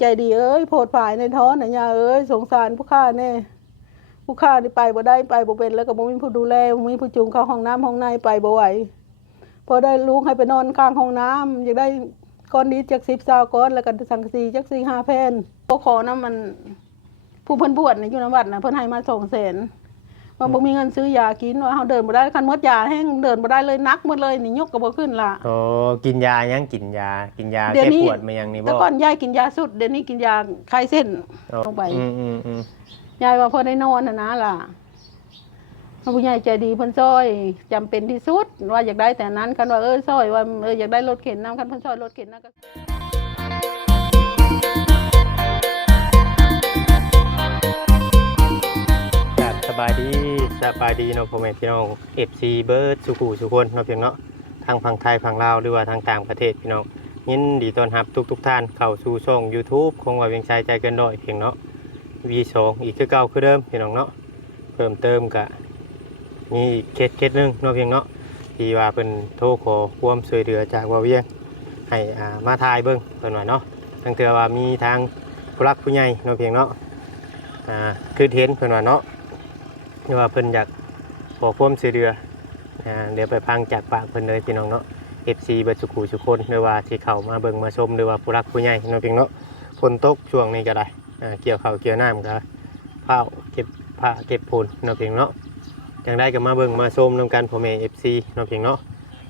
ใจดีเอ้ยโพดผายในท้องน่ะย่าเอ้ยสงสารผู้ข้าแน่ผู้ข้านี่ไปบ่ได้ไปบ่เป็นแล้วก็บ่มีผู้ดูแลบ่มีผู้จูงเข้าห้องน้ำห้องในไปบ่ไหวพอได้ลูกให้ไปนอนข้างห้องน้ำอยากได้ก้อนนี้จัก10 20ก้อนแล้วก็สังกะสีจัก4 5แผ่นขอน้ำมันผู้เพิ่นบวชอยู่นำวัดน่ะเพิ่นให้มา200,000ว่าบ่มีเงินซื้อยากินว่าเฮาเดินบ่ได้คันหมดยาแห้งเดินบ่ได้เลยนักหมดเลยนี่ยกก็บ่ขึ้นล่ะโอ้กินยายังกินยาแก้ปวดมายังนี่บ่แต่ก่อนยายกินยาสุดเดี๋ยวนี้กินยาคลายเส้นลงไปยายว่าพอได้นอนนะล่ะผู้ใหญ่ใจดีเพิ่นซอยจำเป็นที่สุดว่าอยากได้แต่นั้นกันว่าซอยว่าอยากได้รถเข็นน้ำกันเพิ่นซอยรถเข็นน้ำก็สบายดีเนาะพ่อแม่พี่น้อง FC เบิร์ดสุขุสุคนเนาะเพียงเนาะทางฝั่งไทยฝั่งลาวหรือว่าทางต่างประเทศพี่น้องยินดีต้อนรับทุกท่านเข้าสู่ช่อง YouTube ของว่าเวียงชัยใจเกินร้อยเพียงเนาะ V2 อีกคือเก่าคือเดิมพี่น้องเนาะเพิ่มเติมกะมีเคสนึงเนาะเพียงเนาะที่ว่าเพิ่นโทรขอความช่วยเหลือจากว่าเวียงให้มาถ่ายเบิ่งเพิ่นว่าเนาะทางเทื่อว่ามีทางผู้รักผู้ใหญ่เนาะเพียงเนาะคือเห็นเพิ่นว่าเนาะว่าเพิ่นอยากขอความช่วยเหลือเดี๋ยวไปพังจากปากเพิ่นเลยพี่น้องเนาะ FC เบิดสุขุสุคนหรือว่าสิเข้ามาเบิ่งมาชมหรือว่าผู้รักผู้ใหญ่เนาะเพียงเนาะฝนตกช่วงนี้ก็ได้เกี่ยวข้าวเกี่ยวน้ำก็เผาเก็บผ้าเก็บผลเนาะเพียงเนาะจังได้ก็มาเบิ่งมาชมนำกันพ่อแม่ FC เนาะเพียงเนาะ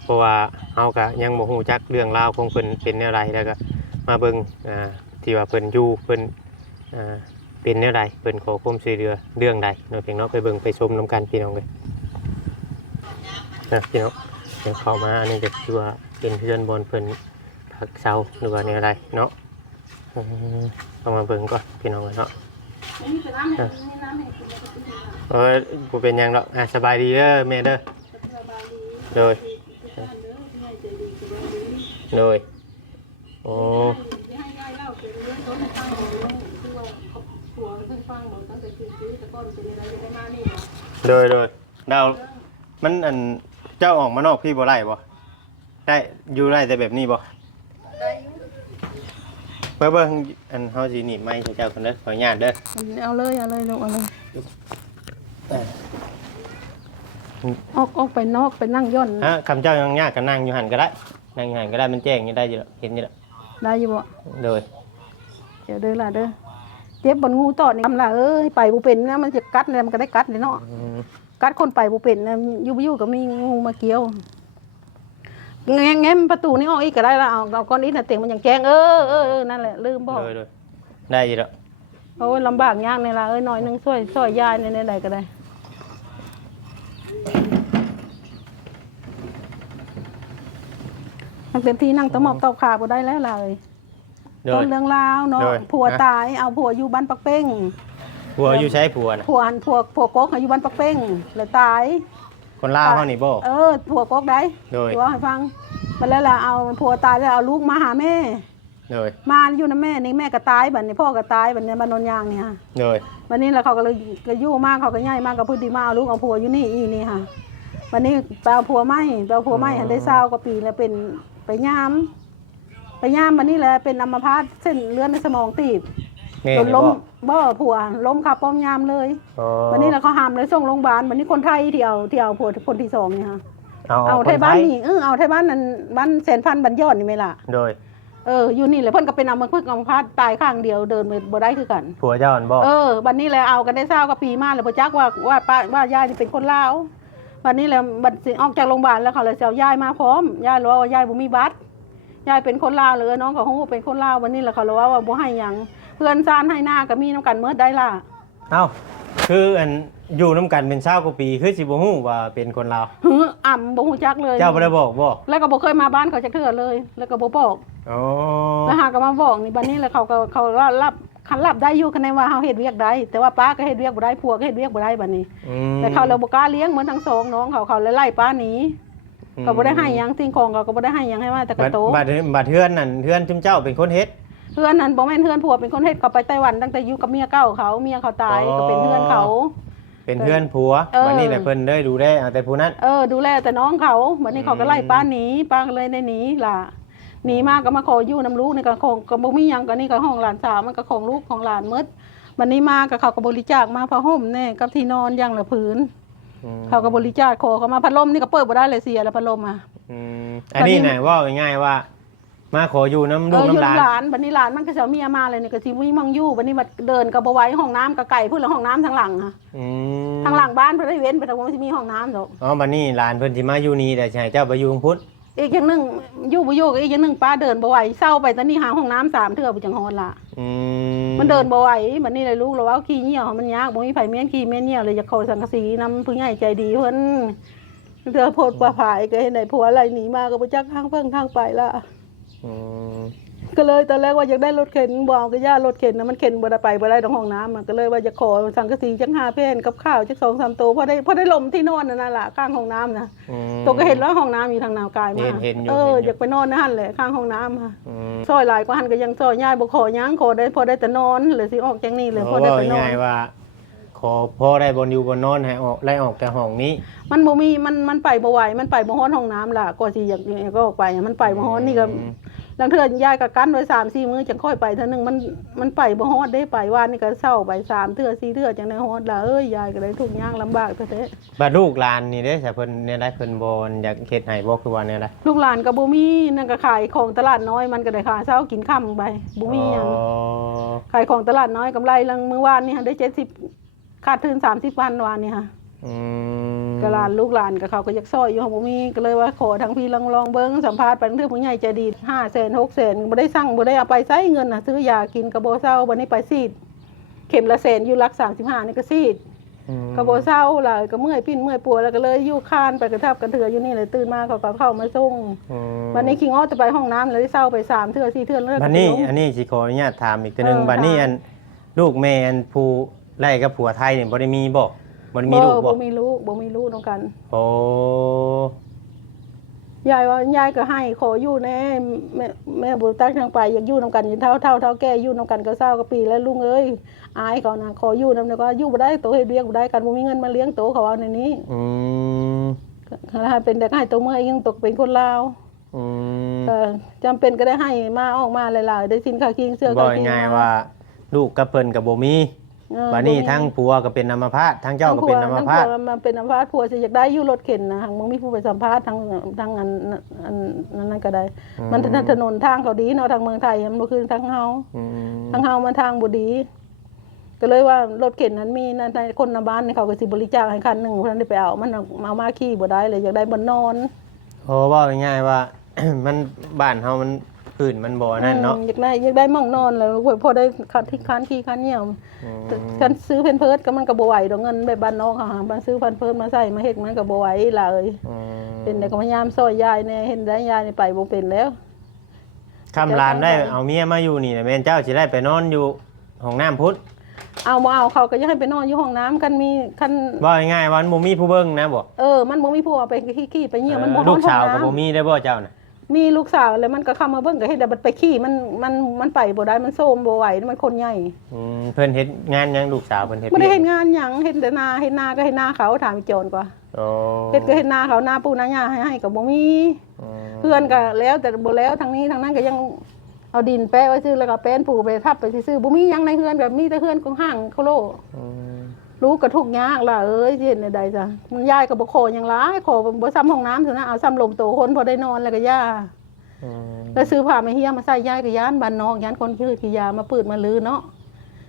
เพราะว่าเฮาก็ยังบ่ฮู้จักเรื่องราวของเพิ่นเป็นแนวใดแล้วก็มาเบิ่งที่ว่าเพิ่นอยู่เพิ่นเป็นแนวใดเพิ่นขอความช่วยเหลือเรื่องใดเนาะเพียงเนาะไปเบิ่งไปชมนำกันพี่น้องเลยพี่น้องเดี๋ยวเข้ามาอันนี้ก็คือว่าเป็นเพื่อนบอลเพิ่นพักเสาหรือว่าแนวใดเนาะเอามาเบิ่งก่อนพี่น้องเนาะบ่เป็นหยังหรอกสบายดีเด้อแม่เด้อโดยโอ้โดยดาวมันอันเจ้าออกมานอกพี่บ่ไล่บ่ได้อยู่ไล่แต่แบบนี้บ่เบิ่งอันเฮาสิหนีบไม้เจ้าคนเด้อขออนุญาตเด้อเอาเลยลูกเอาเลยออกไปนอกไปนั่งย่นคำเจ้ายังยากก็นั่งอยู่หันก็ได้นั่งอยู่หันก็ได้มันแจ้งอยู่ได้อยู่เห็นอยู่แล้วได้อยู่บ่โดยเดี๋ยวเด้อล่ะเด้อเจ็บบนงูตอดนี่ทำล่ะไปบ่เป็นนะมันจะกัดมันก็ได้กัดเลยเนาะกัดคนไปบ่เป็นอยู่ก็มีงูมาเกี่ยวแง้มประตูนี่ออกอีกก็ได้ละเอาก้อนนี้น่ะเต็งมันยังแจ้งนั่นแหละลืมบอกได้อยู่แล้วโอ้ยลำบากยากในละหน่อยนึงช่วยยายในใดก็ได้ตั้งเต็มที่นั่งตะหมอบตอกขาบ่ได้แล้วเลยต้นเรื่องราวเนาะผัวตายเอาผัวอยู่บ้านปักเป้งผัวอยู่ใช้ผัวนะผัวก๊กอยู่บ้านปักเป้งแล้วตายคนลาวเฮานี่บ่ผัวก๊กได้ตัวให้ฟังมาแล้วล่ะเอาผัวตายแล้วเอาลูกมาหาแม่มาอยู่นะแม่นี่แม่ก็ตายบัดนี้พ่อก็ตายบัดนี้บ้านนนยางนี่ค่ะวันนี้แล้วเขาก็เลยอยู่มากเขาก็ใหญ่มากกับพื้นที่มาเอาลูกเอาผัวอยู่นี่ค่ะวันนี้ไปเอาผัวไม่หันได้20 กว่าปีแล้วเป็นไปย่ามวันนี้แหละเป็นอัมพาตเส้นเลือดในสมองตีบล้มผัวล้มขับป้อมยามเลยวันนี้แล้วเขาหามเลยส่งโรงพยาบาลวันนี้คนไทยที่เอาผัวคนที่2นี่ค่ะเอาไทยบ้านนี่เอาไทยบ้านนั้นบ้านแสนพันบันยอดนี่ไหมล่ะอยู่นี่เลยเพิ่นก็เป็นอัมพาตตายข้างเดียวเดินบ่ได้คือกันผัวเจ้าอันบ่วันนี้แล้วเอากันได้20 กว่าปีมาแล้วบ่จักว่ายายนี่เป็นคนลาววันนี้แล้วบัดสิออกจากโรงพยาบาลแล้วเขาเลยเอายายมาพร้อมยายรู้ว่ายายบ่มีบัตรยายเป็นคนลาวเลยน้องก็ฮู้เป็นคนลาววันนี้แล้วเขารู้ว่าบ่ให้หยังเพื่อนซ่านให้หน้าก็มีน้ำกันเมิดได้ล่ะคืออันอยู่น้ำกันเป็น20 กว่าปีคือสิบ่ฮู้ว่าเป็นคนลาวบ่ฮู้จักเลยเจ้าบ่ได้บอกบ่แล้วก็บ่เคยมาบ้านเขาจักเทื่อเลยแล้วก็บ่บอกแล้วหาก็มาบอกนี่บัดนี้แล้วเขารับคันรับได้อยู่คันว่าเฮาเฮ็ดเวียกได้แต่ว่าป้าก็เฮ็ดเวียกบ่ได้ผัวก็เฮ็ดเวียกบ่ได้บัดนี้แต่เขาเลยบ่กล้าเลี้ยงเหมือนทั้ง2น้องเขาเลยไล่ป้าหนีก็บ่ได้ให้หยังสิ่งของก็บ่ได้ให้หยังให้มาแต่กระโตบัดเฮือนนั่นเฮือนจุมเจ้าเป็นคนเฮ็ดเฮือนนั้นบ่แม่นเฮือนผัวเป็นคนเฮ็ดเขาไปไต้หวันตั้งแต่อยู่กับเมียเก่าเขาเมียเขาตายก็เป็นเฮือนเขาเป็นเฮือนผัววันนี้แหละเพิ่นได้ดูแลแต่ผู้นั้นดูแลแต่น้องเขาบัดนี้เขาก็ไล่ป้าหนีป้าก็เลยได้หนีล่ะ หนีมาก็มาขออยู่น้ำลูกนี่ก็ของก็บ่มีหยังก็นี่ก็ห้องหลานสาวมันก็ของลูกของหลานหมดวันนี้มาก็เขาก็บริจาคมาผ้าห่มแน่กับที่นอนอย่างละผืนเขาก็บริจาคขอเขามาพัดลมนี่ก็เปิดบ่ได้เลยเสียแล้วพัดลมอ่ะอันนี้น่ะว่าง่ายๆว่ามาขออยู่น้ำลูกน้ำหลานบัดนี้หลานมันก็สิเอาเมียมาเลยนี่ก็สิมีมั่งอยู่บัดนี้บัดเดินก็บ่ไหวห้องน้ำก็ไกลพุ่นแล้วห้องน้ำทางหลังค่ะทางหลังบ้านเพิ่นได้เว้นไปทางบ่สิมีห้องน้ำดอกบัดนี้หลานเพิ่นสิมาอยู่นี่แต่สิให้เจ้าไปอยู่พุทธอีกอย่างนึงอยู่บ่อยู่อีกอย่างนึงป้าเดินบ่ไหวเศร้าไปตอนนี้หาห้องน้ำ3เทื่อบ่จังฮอดล่ะมันเดินบ่ไหวบัดนี้เลยลูกเราว่าขี้เหี่ยวมันยากบ่มีไผเมียนขี้เมียนเหี่ยวเลยอยากเข้าสังกะสีนำผู้ใหญ่ใจดีเพิ่นเทื่อโพดว่าผายก็เห็นได้ผัวอะไรหนีมาก็บ่จักทางเพิ่งทางไปล่ะก็เลยตอนแรกว่าอยากได้รถเข็นบอกก็ย่ารถเข็นนะมันเข็นบ่ได้ไปบ่ได้ตรงห้องน้ำก็เลยว่าจะขอสังกะสีจัง5 แผ่นกับข้าวจัก2-3 โต๊ะพอได้ลมที่นอนนั่นล่ะข้างห้องน้ำนะตัวก็เห็นแล้วห้องน้ำอยู่ทางนาวกายมาอยากไปนอนนั่นแหละข้างห้องน้ำค่ะซอยหลายกว่าหันก็ยังซอยย่ายบ่ขอหยังขอได้พอได้แต่นอนเลยสิออกจังนี้เลยพอได้แต่นอนง่ายว่าขอพอได้บนอยู่บนนอนให้ออกไล่ออกจากห้องนี้มันบ่มีมันไปบ่ไหวมันไปบ่ฮ้อนห้องน้ำล่ะก็สิอยากก็ออกไปมันไปบ่ฮ้อนนี่ก็ลังเทื่อยายก็กั้นไว้3-4 มื้อจังค่อยไปเทื่อนึงมันไปบ่ฮอดได้ไปว่านี่ก็เช้าไป3 เทื่อ4 เทื่อจังได้ฮอดล่ะยายก็ได้ทุกอย่างลำบากแท้ๆบัดลูกหลานนี่เด้แต่เพิ่นเนี่ยได้เพิ่นบ่อยากเฮ็ดให้บ่คือว่าเนี่ยล่ะลูกหลานก็บ่มีนั่นก็ขายของตลาดน้อยมันก็ได้ค่าเช้ากินค่ำไปบ่มีหยังขายของตลาดน้อยกำไรลังมื้อวานนี่ได้70ขาดทุน30,000วานนี่ค่ะก็หลานลูกหลานกับเขาก็อยากซอยอยู่บ่มีก็เลยว่าขอทั้งพี่ลองเบิ่งสัมภาษณ์ไปเรื่องผู้ใหญ่ใจดี500,000 600,000บ่ได้สั่งบ่ได้เอาไปใช้เงินน่ะซื้อยากินก็บ่เซาบัดนี้ไปซีดเข็มละ100,000อยู่หลัก35นี่ก็ซีดก็บ่เซาล่ะก็เมื่อยปิ้นเมื่อยปวดแล้วก็เลยอยู่คานไปกระทับกระเถืออยู่นี่เลยตื่นมาเขาก็เข้ามาส่งบัดนี้คิงออจะไปห้องน้ำเลยเซาไป3 เทื่อ4 เทื่อแล้วบัดนี้อันนี้สิขออนุญาตถามอีกตัวนึงบัดนี้อันลูกแม่อันผู้ไล่กับผัวไทยนี่บ่ได้มีบ่มันมีลูกบ่มีลูกนำกันโอ้ยายว่ายายก็ให้ขออยู่แน่แม่บ่ตักทางไปอยากอยู่นำกันเท่าแก่อยู่นำกันก็20กว่าปีแล้วลุงเอ้ยอายเขานะขออยู่นำก็อยู่บ่ได้โตเฮ็ดเวียกบ่ได้กันบ่มีเงินมาเลี้ยงโตเขาเอาในนี้ถ้าเป็นแต่ให้โตเมื่อยังตกเป็นคนลาวจำเป็นก็ได้ให้มาออกมาหลายๆได้สินค้าคิงเสื้อก็กินบ่ง่ายว่าลูกกับเพิ่นก็บ่มีบัดนี้ทั้งผัวก็เป็นอัมพาตทั้งเจ้าก็เป็นอัมพาตมันเป็นอัมพาตผัวสิอยากได้อยู่รถเข็นนะหังมึงมีผู้ไปสัมภาษณ์ทั้งอันนั้นก็ได้มันถนนทางเขาดีเนาะทางเมืองไทยมันบ่คือทางเฮามันทางบ่ดีก็เลยว่ารถเข็นนั้นมีในคนในบ้านเขาก็สิบริจาคให้คันนึงเพิ่นได้ไปเอามันเอามาขี่บ่ได้เลยอยากได้บ่นอนว่าง่ายๆว่า มันบ้านเฮามันพื้นมันบ่นั่นเนาะอยากได้หม้องนอนแล้วพอได้คัดที่คันขี้คันเหี่ยวคันซื้อเพนเพิร์สก็มันก็บ่ไหวดอกเงินแบบบ้านนอกค่ะบ้านซื้อเพนเพิร์สมาใส่มาเฮ็ดมันก็บ่ไหวเลยเป็นแต่ก็พยายามซอยยายแน่เห็นได้ยายนี่ไปบ่เป็นแล้วคำลานได้เอาเมียมาอยู่นี่แม่นเจ้าสิได้ไปนอนอยู่ห้องน้ำพุทธเอาเขาก็ยังให้ไปนอนอยู่ห้องน้ำกันมีคันว่าง่ายๆว่ามันบ่มีผู้เบิ่งนะบ่มันบ่มีผู้เอาไปขี้ไปเหี่ยวมันบ่ฮ้อนลูกสาวก็บ่มีได้บ่เจ้าน่ะมีลูกสาวแล้วมันก็เข้ามาเบิ่งก็เฮ็ดแต่บัดไปขี้มันไปบ่ได้มันโซมบ่ไหวมันคนใหญ่เพิ่นเฮ็ดงานหยังลูกสาวเพิ่นเฮ็ดบ่ได้เฮ็ดงานหยังเฮ็ดแต่นาก็เฮ็ดนาเขาถามอีโจรกว่าเฮ็ดก็เฮ็ดนาเขานาปูนาหญ้าให้ก็บ่มีเพื่อนก็แล้วแต่บ่แล้วทางนี้ทางนั้นก็ยังเอาดินแปะไว้ซื่อแล้วก็แป้นปูไปทับไปซื่อบ่มีหยังในเฮือนก็มีแต่เฮือนของห้างเขาโลลูกก็ทุกข์ยากล่ะสิเฮ็ดได้จ้ะมันยายก็บ่ขอหยังหลายขอบ่ซ้ำห้องน้ำซื่อนะเอาซ้ำลมโตคนพอได้นอนแล้วก็ย่าแล้วซื้อผ้ามาเฮียมาใส่ยายก็ย้านบ้านนอกย้านคนคือขี้ยามาปืดมาลือเนาะ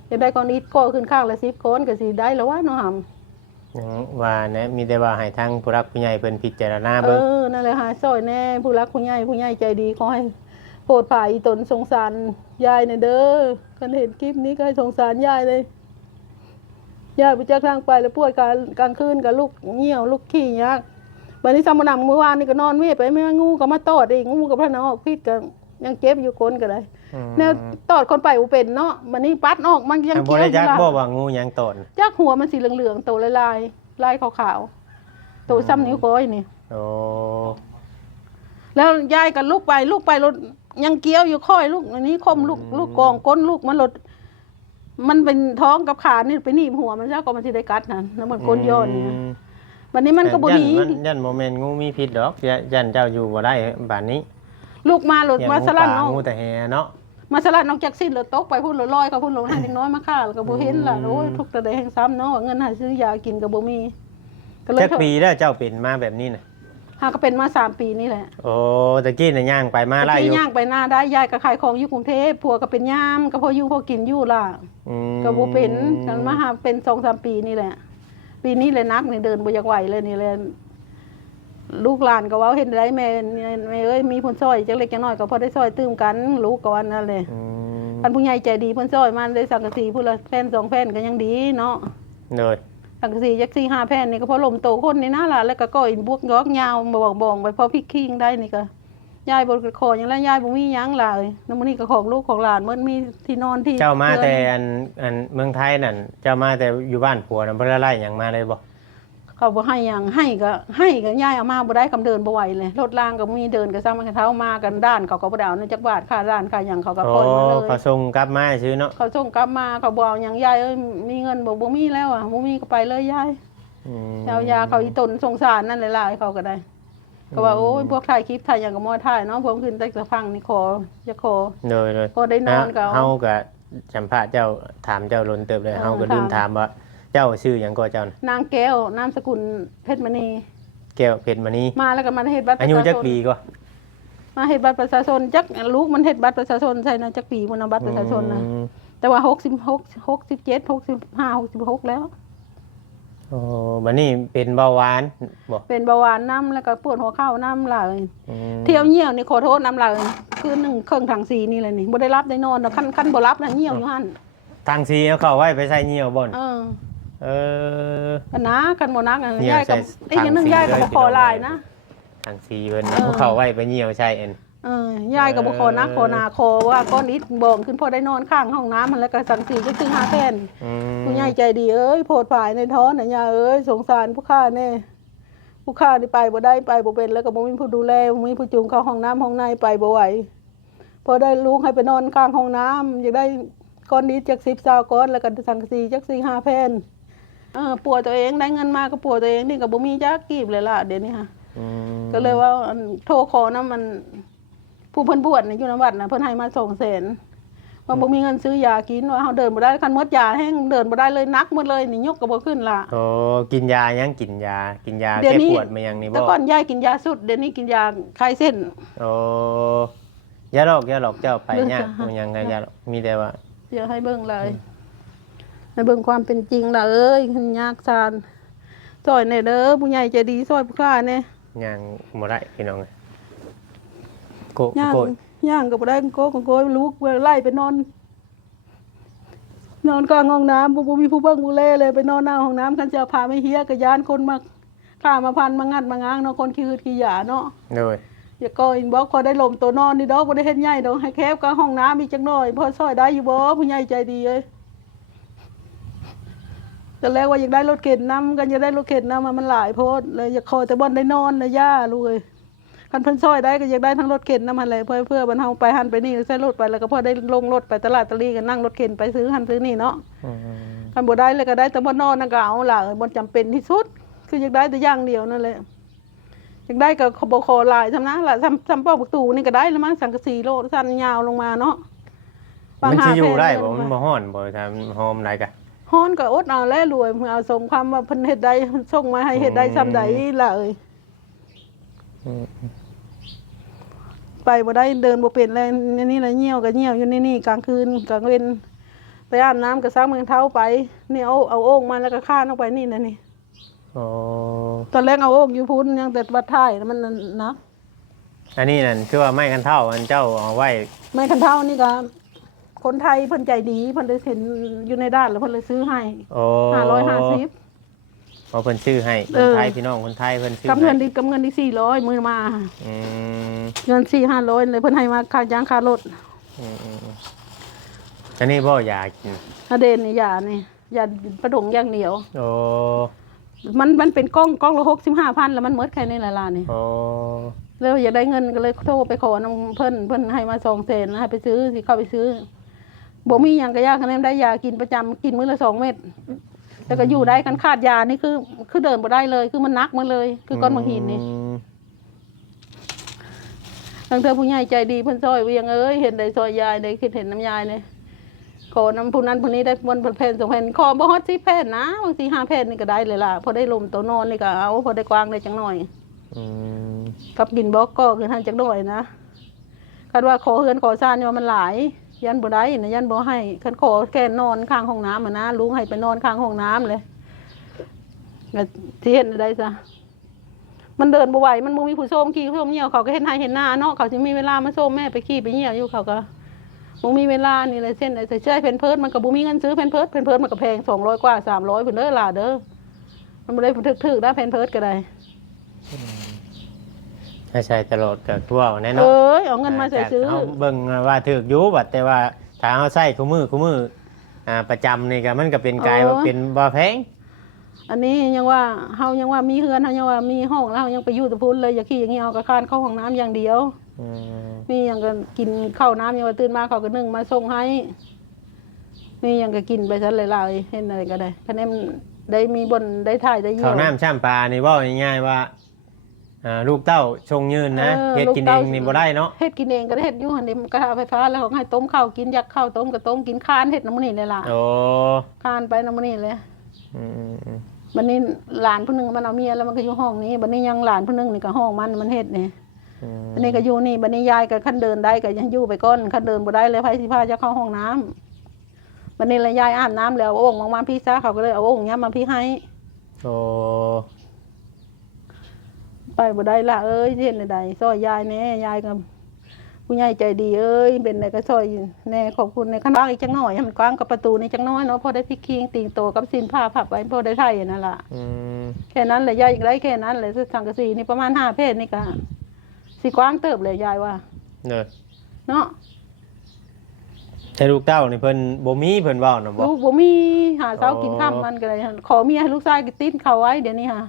จะได้ก่อนนี้ก็ขึ้นข้างละ10 คนก็สิได้แล้วว่าเนาะหำว่านะมีแต่ว่าให้ทางผู้รักผู้ใหญ่เพิ่นพิจารณาเบิ่งนั่นแหละหาซอยแน่ผู้รักผู้ใหญ่ใจดีขอให้โปรดภายตนสงสารยายน่ะเด้อคันเห็นคลิปนี้ก็ให้สงสารยายเลยยายไปจากทางไปแล้วปวดกลางคืนกับลูกเหี่ยวลูกขี้ยากวันนี้ซ้ำมาหนำเมื่อวานนี่ก็นอนเมียไปไม่งูก็มาตอดอีกงูกับพระนอกพิษกันยังเจ็บอยู่คนก็ได้เนี่ยตอดคนไปอุเป็นเนาะวันนี้ปัดออกมันยังเจ็บอยู่ละบ่ว่างูยังตอดจักหัวมันสีเหลืองๆโตลายขาวๆโตซ้ำนิ้วก้อยนี่แล้วยายกับลูกไปรถยังเกี้ยวอยู่ค่อยลูกอันนี้คมลูกกองก้นลูกมันรถมันเป็นท้องกับขานี่ไปหนีบหัวมันเจ้าก็มันสิได้กัดนั่นแล้วมันก้นย้อนนี่วันนี้มันก็บ่หนียันโมเมนต์งูมีพิษดอกยันเจ้าอยู่บ่ได้บ้านนี้ ลูกมาหลุดมาสลัดน้อง งูแต่แหเนาะมาสลัดน้องจักสิ้นแล้วตกไปพุ่นลอยเขาพุ่นลงให้เด็กน้อยมาฆ่าแล้วก็บ่เห็นล่ะโอ้ยทุกแต่ใดแห่งซ้ำเนาะเงินหาซื้อยากินก็บ่มีก็เลย จักปีแล้วเจ้าเป็นมาแบบนี้น่ะหาก็เป็นมา3 ปีนี่แหละโอ้ตะกี้น่ะย่างไปมาไล่อยู่ย่างไปหน้าได้ยายก็ขายของอยู่กรุงเทพผัวก็เป็นย่ามก็พออยู่พอกินอยู่ล่ะก็บ่เป็นกันมาหาเป็น 2-3 ปีนี่แหละปีนี้เลยนักนี่เดินบ่อยากไหวเลยนี่แหละลูกหลานก็เว้าเห็นได้แม่เอ้ยมีเพิ่นซอยจักเล็กจักน้อยก็พอได้ซอยตื้มกันลูกก็ว่านั่นแหละคันผู้ใหญ่ใจดีเพิ่นซอยมาได้สังกะสีพุ่นละแผ่น2แผ่นก็ยังดีเนาะเลยสังกะสีจัก4-5แผ่นนี่ก็พอลมโตคนนี่นะล่ะแล้วก็ก้อยบวกยอกยาวบ่องไปพอพริกขิงได้นี่ก็ยายบ่ขอหยังแล้วยายบ่มีหยังล่ะเอ้ยนำมื้อนี้ก็ของลูกของหลานมันมีที่นอนที่เจ้ามาแต่อันเมืองไทยนั่นเจ้ามาแต่อยู่บ้านผัวน่ะบ่ได้ไล่หยังมาเลยบ่เขาบ่ให้หยังให้ก็ยายเอามาบ่ได้คำเดินบ่ไหวเลยรถรางก็มีเดินก็ซ้ำมันเท้ามากันด้านเขาก็บ่ได้เอาในจักบาทค่าด้านค่าหยังเขาก็ปล่อยมาเลยเขาส่งกลับมาซื่อเนาะเขาส่งกลับมาเขาบ่เอาหยังยายเอ้ยมีเงินบ่มีแล้วอ่ะบ่มีก็ไปเลยยายเอายาเขาอีตนสงสารนั่นแหละล่ะให้เขาก็ได้ก็ว่าโอ้ยพวกถ่ายคลิปถ่ายหยังก็บ่ถ่ายเนาะผมขึ้นแต่ฟังนี่ขออย่าขอเลยพอได้นอนก็เฮาก็สัมภาษณ์เจ้าถามเจ้าล้นเติบเลยเฮาก็ลืมถามว่าเจ้าชื่อหยังก็เจ้านางแก้วนามสกุลเพชรมณีแก้วเพชรมณีมาแล้วก็มาเฮ็ดบัตรประชาชนอายุจักปีก็มาเฮ็ดบัตรประชาชนจักลูกมันเฮ็ดบัตรประชาชนใช่นะจักปีมันเอาบัตรประชาชนนะแต่ว่า66 67 65 66แล้วโอ้บัดนี้เป็นเบาหวานบ่เป็นเบาหวานน้ำแล้วก็ปวดหัวเข่าน้ำเลยเที่ยวเหี่ยวนี่ขอโทษน้ำเลยคือ1เครื่องถังสีนี่แหละนี่บ่ได้รับได้นอนคันบ่รับน่ะเหี่ยวอยู่หั่นทางสีเอาเข้าไว้ไปใส่เหี่ยวบ่นกันนะกันบ่นักยายกับอีกอย่างนึงยายก็บ่ขอลายนะทางสีเพิ่นเอาเข้าไว้ไปเหี่ยวใช่เอ็นยายก็บ่ขอนักขอนาขอว่าก้อนอิฐบ่งขึ้นพอได้นอนข้างห้องน้ำมันแล้วก็สังสีจักถึง5แผ่นผู้ใหญ่ใจดีเอ้ยโพดผายในท้อน่ะยาเอ้ยสงสารผู้ข้าแน่ผู้ข้านี่ไปบ่ได้ไปบ่เป็นแล้วก็บ่มีผู้ดูแลบ่มีผู้จูงเข้าห้องน้ำห้องในไปบ่ไหวพอได้ลูกให้ไปนอนข้างห้องน้ำอยากได้ก้อนอิฐจัก10-20ก้อนแล้วก็สังสีจัก4-5แผ่นปัวตัวเองได้เงินมาก็ปัวตัวเองนี่ก็บ่มีจักกีบเลยล่ะเดี๋ยวนี้ค่ะก็เลยว่าโทรขอนะมันผู้เพิ่นบวชในอยู่ในวัดน่ะเพิ่นให้มา200,000ว่าบ่มีเงินซื้อยากินว่าเฮาเดินบ่ได้คันหมดยาแห้งเดินบ่ได้เลยนักหมดเลยนี่ยกก็บ่ขึ้นล่ะโอ้กินยายังกินยาแก้ปวดมายังนี่บ่แต่ก่อนยายกินยาสุดเดี๋ยวนี้กินยาคลายเส้นโอ้ยาหลอกเจ้าไปยากมันยังไงยามีแต่ว่าเดี๋ยวให้เบิ่งเลยให้เบิ่งความเป็นจริงล่ะเอ้ยยากซานซอยแน่เด้อผู้ใหญ่ใจดีซอยผู้ข้าแน่ยังบ่ได้พี่น้องโกย่างก็บ่ได้โกลูกไล่ไปนอนกลางห้องน้ำบ่มีผู้เบิ่งผู้แลเลยไปนอนหน้าห้องน้ำคันจะพาไม่เฮียก็ย่านคนมาฆ่ามาพันมางัดมาง้างเนาะคนขี้หยาเนาะเลยอย่าก็อินบอกพอได้ลมตัวนอนนี่ดอกบ่ได้เฮ็ดใหญ่ดอกให้แคบก็ห้องน้ำอีกจักหน่อยพอซอยได้อยู่บ่ผู้ใหญ่ใจดีเอ้ยแต่แล้วว่าอยากได้รถเข็นน้ำกันจะได้รถเข็นน้ำมันหลายโพดเลยอยากขอแต่บ่อนได้นอนนะย่าลูกเอ้ยคันเพิ่นซอยได้ก็อยากได้ทั้งรถเข็นน้ำมันแหละเพื่อมันเฮาไปหันไปนี่ใช้รถไปแล้วก็พอได้ลงรถไปตลาดตะลีกันนั่งรถเข็นไปซื้อหันซื้อนี่เนาะคันบ่ได้เลยก็ได้แต่บ่นอนนั่นก็เอาล่ะบ่จำเป็นที่สุดคืออยากได้แต่อย่างเดียวนั่นแหละอยากได้ก็บ่ขอหลายซำนะล่ะซ้ำป้อประตูนี่ก็ได้แล้วมั้งสังกะสีโลสั้นยาวลงมาเนาะมันสิอยู่ได้บ่มันบ่ฮ้อนบ่ทำหอมได้กะฮ้อนก็อดเอาแลรวยเอาสมความว่าเพิ่นเฮ็ดได้ส่งมาให้เฮ็ดได้ซ้ำใดล่ะเอ้ยไปบ่ได้เดินบ่เป็นแล้วนี่ละเหี่ยวก็เหี่ยวอยู่นี่กลางคืนกลางเว้นไปอาบน้ำก็ซักมือเท้าไปนี่เอาโอ่งมาแล้วก็ข้านออกไปนี่นะนี่ตอนแรกเอาโอ่งอยู่พุ่นยังแต่วัดท้ายมันนะอันนี้นั่นคือว่าไม้คันเท่าอันเจ้าเอาไว้ไม้คันเท่านี่ก็คนไทยเพิ่นใจดีเพิ่นเลยเห็นอยู่ในด้านแล้วเพิ่นเลยซื้อให้550เพราะเพิ่นซื้อให้คนไทยพี่น้องคนไทยเพิ่นซื้อกับเงินที่400มื้อมาเงิน400-500เลยเพิ่นให้มาค่ายางค่ารถอันนี้บ่อยากกินเดนนี่ยาประดงอย่างเดียวโอ้มันเป็นกล้องละ 65,000 แล้วมันหมดแค่นี้ล่ะนี่แล้วอยากได้เงินก็เลยโทรไปขอนำเพิ่นให้มา200,000ให้ไปซื้อสิเข้าไปซื้อบ่มีหยังก็ยากคันได้ยากินประจำกินมื้อละ2เม็ดแล้วก็อยู่ได้กันขาดยานี่คือเดินบ่ได้เลยคือมันนักมาเลยคือก้อนมังหินนี่ ทางเธอผู้ใหญ่ใจดีเพิ่นซอยเวียงเอ้ยเห็นได้ซอยยายได้คิดเห็นน้ำยายเนี่ยขอน้ำผู้นั้นผู้นี้ได้วันแผ่น2 แผ่นขอบ่ฮอด10 แผ่นนะบางที5 แผ่นนี่ก็ได้เลยล่ะพอได้ลมตัวนอนนี่ก็เอาพอได้กวางได้จังหน่อยกับกินบอกก็คือท่านจังหน่อยนะคาดว่าขอเฮือนขอซ่านเนี่ยมันหลายยันบ่ได้นะยันบ่ให้คันขอแค่นอนข้างห้องน้ำนะลุงให้ไปนอนข้างห้องน้ำเลยที่เห็นได้ซะมันเดินบ่ไหวมันบ่มีผู้ชมขี่ผู้ชมเหี่ยวเขาก็เห็นให้เห็นหน้าเนาะเขาสิมีเวลามาชมแม่ไปขี่ไปเหี่ยวอยู่เขาก็บ่มีเวลานี่เลยเส้นใส่เสื้อเพนเพิร์สมันก็บ่มีเงินซื้อเพนเพิร์สมันก็แพง200กว่า300เพิ่นเด้อล่ะเด้อมันบ่ได้ถึกๆนะเพนเพิร์สก็ได้ใช่ตลอดก็ทั่วแน่นอนเอาเงินมาใส่ซื้อเฮาเบิ่งว่าถึกอยู่บัดแต่ว่าถ้าเฮาใช้คู่มือประจำนี่ก็มันก็เป็นกลายว่าเป็นบ่แพงอันนี้ยังว่าเฮายังว่ามีเฮือนเฮายังว่ามีห้องแล้วเฮายังไปอยู่ตะพุนเลยอย่าขี้อย่างงี้เอากระคานเข้าห้องน้ำอย่างเดียวมีอย่างก็กินข้าวน้ำยังว่าตื่นมาเขาก็นึ่งมาส่งให้มีอย่างก็กินไปซะหลายๆเห็นอะไรก็ได้คะแนนได้มีบนได้ถ่ายได้เยี่ยมข้าวน้ำช่ำปลานี่เว้าง่ายๆว่าลูกเต้าชงยืนนะเฮ็ดกินเองนี่บ่ได้เนาะเฮ็ดกินเองก็ได้เฮ็ดอยู่หั่นนี่กระทะไฟฟ้าแล้วเขาให้ต้มข้าวกินยักข้าวต้มก็ต้มกินคานเฮ็ดน้ำมันนี่เลยล่ะโอ้คานไปน้ำมันนี่เลยบัดนี้หลานผู้นึงมันเอาเมียแล้วมันก็อยู่ห้องนี้บัดนี้ยังหลานผู้นึงนี่ก็ห้องมันเฮ็ดนี่อันนี้ก็อยู่นี่บัดนี้ยายก็คันเดินได้ก็ยังอยู่ไปก่อนคันเดินบ่ได้เลยไผสิพาจะเข้าห้องน้ำบัดนี้ละยายอาบน้ำแล้วเอาโอ่งมาพี่ซะเขาก็เลยเอาโอ่งเนี้ยมาพี่ให้โอ้ไปบ่ได้ละเอ้ยเห็นใดซอยยายแน่ยายก็ผู้ใหญ่ใจดีเอ้ยเป็นไหนก็ซอยแน่ขอบคุณในขั้นกว้างอีกจังน้อยให้มันกว้างกับประตูนี่จังน้อยเนาะพอได้พิกคิงติงโตกับสินผ้าผับไว้พอได้ไทยนั่นล่ะแค่นั้นแหละยายอีกไรแค่นั้นเลยสังกะสีนี่ประมาณ5 เพศนี่ก็สิกว้างเติบเลยยายว่าเนาะแต่ลูกเต้านี่เพิ่นบ่มีเพิ่นเว้าน่ะบ่ลูกบ่มีหาเช้ากินค่ำมันก็ได้ขอเมียให้ลูกชายติดเขาไว้เดี๋ยวนี้ค่ะ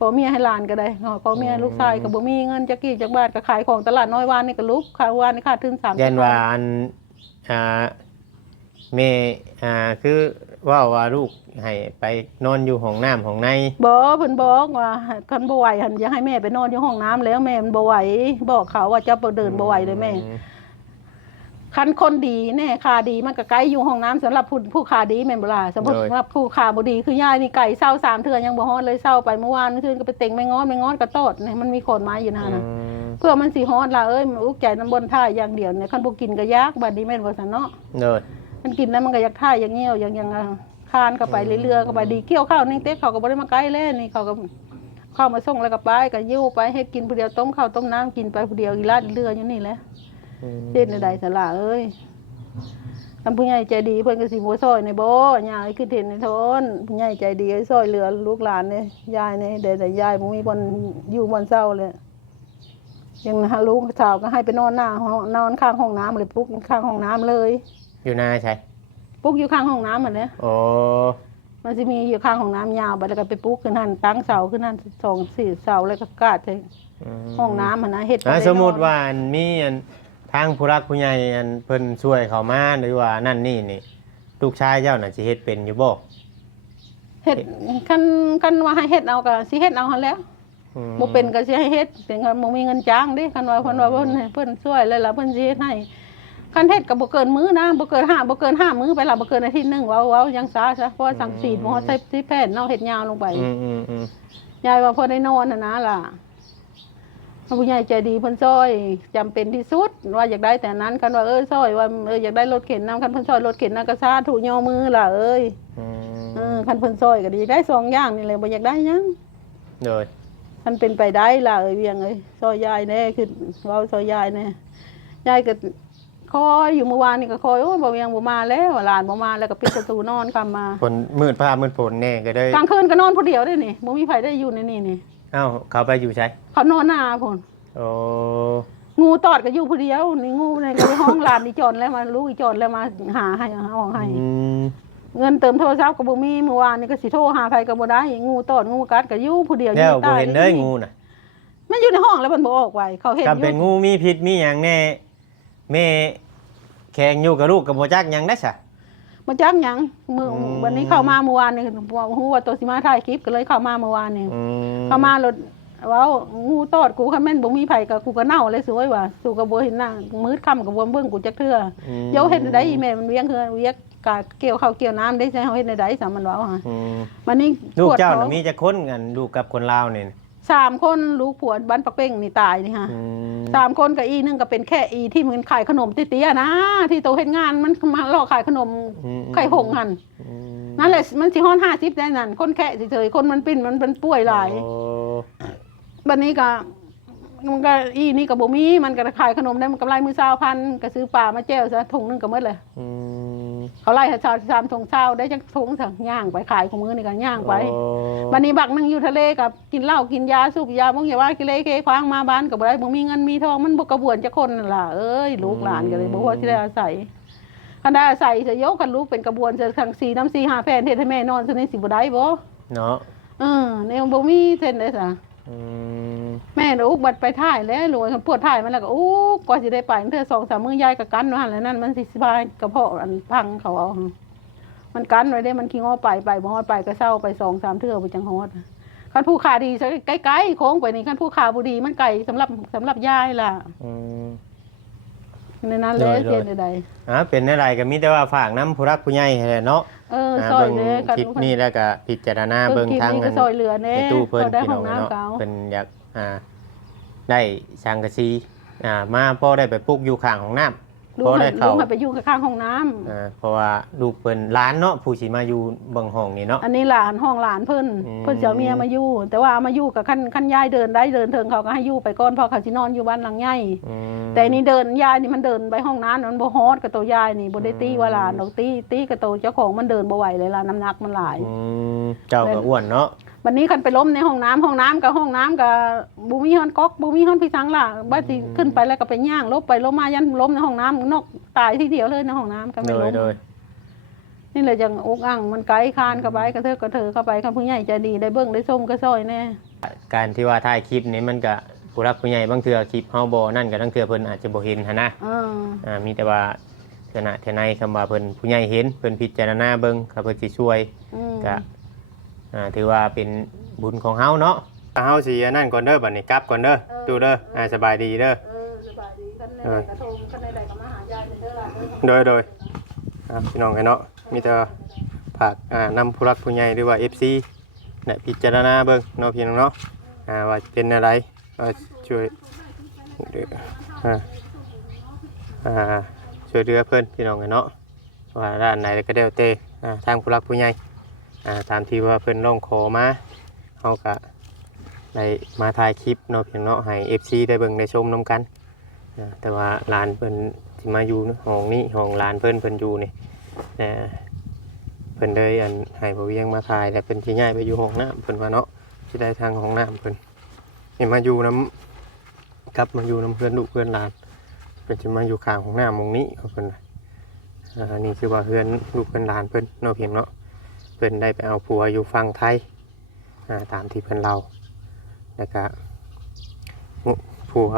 ขอเมียให้หลานก็ได้ขอเมียลูกชายก็บ่มีเงินจักกี่จักบาทก็ขายของตลาดน้อยวานนี่ก็ลุกขายวานนี่ขาดทุน30ยันว่าอันแม่คือว่าลูกให้ไปนอนอยู่ห้องน้ำห้องในบ่เพิ่นบอกว่าคันบ่ไหวหั่นอยากให้แม่ไปนอนอยู่ห้องน้ำแล้วแม่มันบ่ไหวบอกเขาว่าจะบ่เดินบ่ไหวเลยแม่คันคนดีแน่ค่าดีมันก็ไกลอยู่ห้องน้ำสำหรับผู้ค่าดีแม่นบ่ล่ะสำหรับผู้ค่าบ่ดีคือยายนี่ไก่เศร้า3 เทื่อยังบ่ฮอดเลยเศร้าไปเมื่อวานคืนก็ไปเต็งไม่งอนก็ตอดนี่มันมีขอนไม้อยู่นั่นน่ะเพื่อมันสิฮอดล่ะเอ้ยอุกใจน้ำบนท่าอย่างเดียวเนี่ยคันบ่กินก็ยากบัดนี้แม่นบ่ซั่นเนาะมันกินแล้วมันก็อยากท่าอย่างเงี้ยวอย่างคานเข้าไปเรื่อยๆเข้าไปดีเกี่ยวข้าวนิ่งเต๊กเขาก็บ่ได้มาไกลแล้วนี่เขาก็เข้ามาส่งแล้วก็ไปก็ยิ้วไปเฮ็ดกินผู้เดียวต้มข้าวต้มน้ำกินไปผู้เดียวอีลาดเรืออยู่นี่แหละเฮ็ดในใดสละเอ้ยทำผู้ใหญ่ใจดีเพิ่นก็สิบ่ซอยในบ่ยายคือเห็นในทนผู้ใหญ่ใจดีซอยเหลือลูกหลานเนี่ยยายเนี่ยแต่ยายบ่มีบ่อนอยู่บ่อนเศร้าเลยยังลูกสาวก็ให้ไปนอนหน้าห้องนอนข้างห้องน้ำเลยปุ๊กข้างห้องน้ำเลยอยู่หน้าใช่ปุ๊กอยู่ข้างห้องน้ำเหมือนเนี่ยโอ้มันจะมีอยู่ข้างห้องน้ำยาวไปแล้วก็ไปปุ๊กขึ้นนั่นตั้งเสาขึ้นนั่น2-4 เสาแล้วก็กาดใช่ห้องน้ำมันนะเฮ็ดสมมุติว่ามีทางผู้รักผู้ใหญ่เพิ่นช่วยเขามาหรือว่านั่นนี่ลูกชายเจ้าน่ะสิเฮ็ดเป็นอยู่บ่เฮ็ดคันว่าให้เฮ็ดเอาก็สิเฮ็ดเอาหั่นแล้วบ่เป็นก็สิให้เฮ็ดเป็นก็บ่มีเงินจ้างเด้คันว่าเพิ่นช่วยแล้วล่ะเพิ่นสิเฮ็ดให้คันเฮ็ดก็บ่เกินมื้อนะบ่เกิน5มื้อไปล่ะบ่เกินอาทิตย์นึงเว้ายังซะเพราะสั่งสีดบ่ใส่ที่แผ่นเนาะเฮ็ดยาวลงไปยายว่าพอได้นอนน่ะนะล่ะผู้ใหญ่ใจดีเพิ่นซอยจำเป็นที่สุดว่าอยากได้แต่นั้นคันว่าซอยว่าอยากได้รถเข็นน้ำคันเพิ่นซอยรถเข็นน้ำก็สาธุย่อมือล่ะคันเพิ่นซอยก็ดีได้2 อย่างนี่แหละบ่อยากได้หยังเลยมันเป็นไปได้ล่ะเวียงซอยยายแน่คือเว้าซอยยายแน่ยายก็คอยอยู่เมื่อวานนี่ก็คอยบ่เวียงบ่มาแล้วหลานบ่มาแล้วก็ปิดประตูนอนกลับมาฝนมืดฟ้ามืดฝนแน่ก็ได้กลางคืนก็นอนผู้เดียวได้นี่บ่มีไผได้อยู่ในนี่อ้าวเขาไปอยู่ใช่เขานอนหน้าพุ่นโอ้งูตอดก็อยู่ผู้เดียวนี่งูในก็ห้องหลานอีจอนแล้วมาลูกอีจอนแล้วมาหาให้เอาให้เงินเติมโทรศัพท์ก็บ่มีเมื่อวานนี่ก็สิโทรหาใครก็บ่ได้งูตอดงูกัดก็อยู่ผู้เดียวอยู่ใต้แล้วบ่เห็นเด้งูน่ะมันอยู่ในห้องแล้วมันบ่ออกไปเขาเห็นอยู่ก็เป็นงูมีพิษมีหยังแน่แม่แข่งอยู่กับลูกกับบ่จักหยังได้ซะบ่จักหยังมื้อวันนี้เข้ามาเมื่อวานนี่ฮู้ว่าตัวสิมาถ่ายคลิปก็เลยเข้ามาเมื่อวานนี่เข้ามารถ เว้างูตอดกูคันแม่นบ่มีไผก็กูก็เน่าเลยสวยว่ะสู่ก็บ่เห็นหน้ามืดค่ำก็บ่เบิ่งกูจักเทื่อเดี๋ยวเฮ็ดได้อีแม่มันเวียงคือเวียกกะเกี่ยวข้าวเกี่ยวน้ำได้ใช้เฮาเฮ็ดได้ซะมันว่าฮะมันนี่ ลูกเจ้าน่ะมีจักคนกันลูกกับคนลาวนี่3คนลูกผัวบ้านปักเป้งนี่ตายนี่ฮะ3คนกับอีนึงก็เป็นแค่อีที่มันขายขนมเตี้ยๆนะที่โตเฮ็ดงานมันมาหลอกขายขนมไข่หงหั่นนั่นแหละมันสิฮอด50ได้นั่นคนแค่เฉยๆคนมันปิ้นมันเป็นป่วยหลายบัดนี้ก็มันก็อีนี่ก็บ่มีมันก็ขายขนมได้มันกำไรมื้อ20,000ก็ซื้อปลามาแจ้วซะถุงนึงก็หมดเลยเขาไล่ให้ชาว3ถุงเช้าได้จักถุงซะย่างไปขายของมื้อนี่ก็ย่างไปบัดนี้บักนึงอยู่ทะเลกับกินเหล้ากินยาสูบยาบ่อย่าว่ากิเลเคคว้างมาบ้านก็บ่ได้บ่มีเงินมีทองมันบ่กระบวนจักคนนั่นล่ะเอ้ยลูกหลานก็เลยบ่พอสิได้อาศัยคันได้อาศัยจะยกคันลูกเป็นกระบวนจะทั้ง4น้ำ4 5แผ่นเฮ็ดให้แม่นอนซะนี่สิบ่ได้บ่เนาะแนวบ่มีเส้นได้ซะแม่ลูกบัดไปถ่ายแล้วรวยปวดถ่ายมันแล้วก็กว่าสิได้ไปเทื่อ2-3มื้อยายก็กันว่าหั่นแล้วนั่นมันสิสบายกระเพาะอันพังเขาเอามันกันไว้ได้มันขี้งอไปบ่ฮอดไปก็เศร้าไป2-3เทื่อบ่จังฮอดคันผู้ขาดีซะใกล้ๆโค้งไปนี่คันผู้ขาบ่ดีมันไกลสำหรับยายล่ะในนั้นเลยเฮ็ดได้เป็นอะไรก็มีแต่ว่าฝากน้ำผู้รักผู้ใหญ่แหละเนาะซอยเลยคลิปนี้แล้วก็พิจารณาเบิ่งทางกันซอยเหลือแน่ตู้เพิ่นพี่น้องเนาะเพิ่นอยากได้สังกะสีมาพอได้ไปปลูกอยู่ข้างของน้ำพอได้เข้าไปอยู่ข้างห้องน้ำเพราะว่าลูกเพิ่นหลานเนาะผู้สิมาอยู่บังห้องนี่เนาะอันนี้หลานห้องหลานเพิ่นสิเอาเมียมาอยู่แต่ว่ามาอยู่กับคันยายเดินได้เดินเถิงเขาก็ให้อยู่ไปก่อนเพราะเขาสินอนอยู่บ้านหลังใหญ่แต่นี่เดินยายนี่มันเดินไปห้องน้ำมันบ่ฮอดกับตัวยายนี่บ่ได้ตีว่าหลานดอกตีกับตัวเจ้าของมันเดินบ่ไหวเลยล่ะน้ำหนักมันหลายเจ้าก็อ้วนเนาะวันนี้คันไปล้มในห้องน้ำกับบุมีฮอนก๊อกบุมีฮอนพี่สังล่ะบ้านที่ขึ้นไปแล้วก็ไปย่างลบไปลบมายันล้มในห้องน้ำนกตายทีเดียวเลยในห้องน้ำก็ไม่ล้มนี่เลยจังอกอ่างมันไกลคานเข้าไปกระเทอเข้าไปคันผู้ใหญ่ใจดีได้เบิ้งได้ส้มก็ซอยแน่การที่ว่าถ่ายคลิปนี้มันก็ผู้รักผู้ใหญ่บางเทื่อคลิปเฮาบ่นั่นก็ทั้งเทื่อเพิ่นอาจจะบ่เห็นหั่นนะมีแต่ว่าขณะที่ในคำว่าเพิ่นผู้ใหญ่เห็นเพิ่นพิจารณาเบิ่งเขาเพิ่นสิช่วยก็ถือว่าเป็นบุญของเฮาเนาะเฮาสินั่นก่อนเด้อบัดนี้กลับก่อนเด้อตู้เด้อสบายดีเด้อสบายดีคันใดกระทงคันใดก็มาหายายเด้อล่ะโดยพี่น้องไงเนาะมีแต่ฝากนำผู้รักผู้ใหญ่หรือว่า FC ได้พิจารณาเบิ่งเนาะพี่น้องเนาะว่าเป็นอะไรช่วยช่วยเหลือเพิ่นพี่น้องไงเนาะว่าด้านไหนก็ได้เตทางผู้รักผู้ใหญ่ตามที่ว่าเพิ่นร้องขอมาเฮาก็ได้มาถ่ายคลิปเนาะพี่น้องเนาะให้ FC ได้เบิ่งได้ชมนํกันแต่ว่าหลานเพิ่นสิมาอยู่ห้องนี้ห้องหลานเพิ่นอยู่นี่เพิ่นได้ให้บ่เวียงมาถ่ายแล้วเพิ่นสิย้ายไปอยู่ห้องน้ำเพิ่นว่าเนาะสิได้ทางห้องน้ำเพิ่นให้มาอยู่นํกลับมาอยู่นํเพื่อนลูกเพื่อนหลานเพิ่นสิมาอยู่ข้างห้องน้ำหม้องนี้เพิ่นนี่คือว่าเพื่อนลูกเพื่อนหลานเพิ่นเนาะพี่น้องเนาะเพิ่นได้ไปเอาผัวอยู่ฝั่งไทยตามที่เพิ่นเล่าแล้วก็ผัว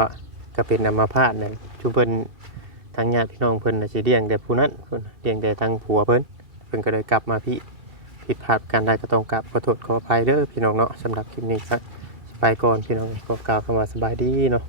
ก็เป็นอัมพาตนั่นชุมเพิ่นทางญาติพี่น้องเพิ่นสิเลี้ยงแต่ผู้นั้นเพิ่นเลี้ยงแต่ทางผัวเพิ่นก็เลยกลับมาผิดพลาดกันได้ก็ต้องกราบขอโทษขออภัยเด้อพี่น้องเนาะสำหรับคลิปนี้ครับไปก่อนพี่น้องก็กล่าวคำว่าสบายดีเนาะ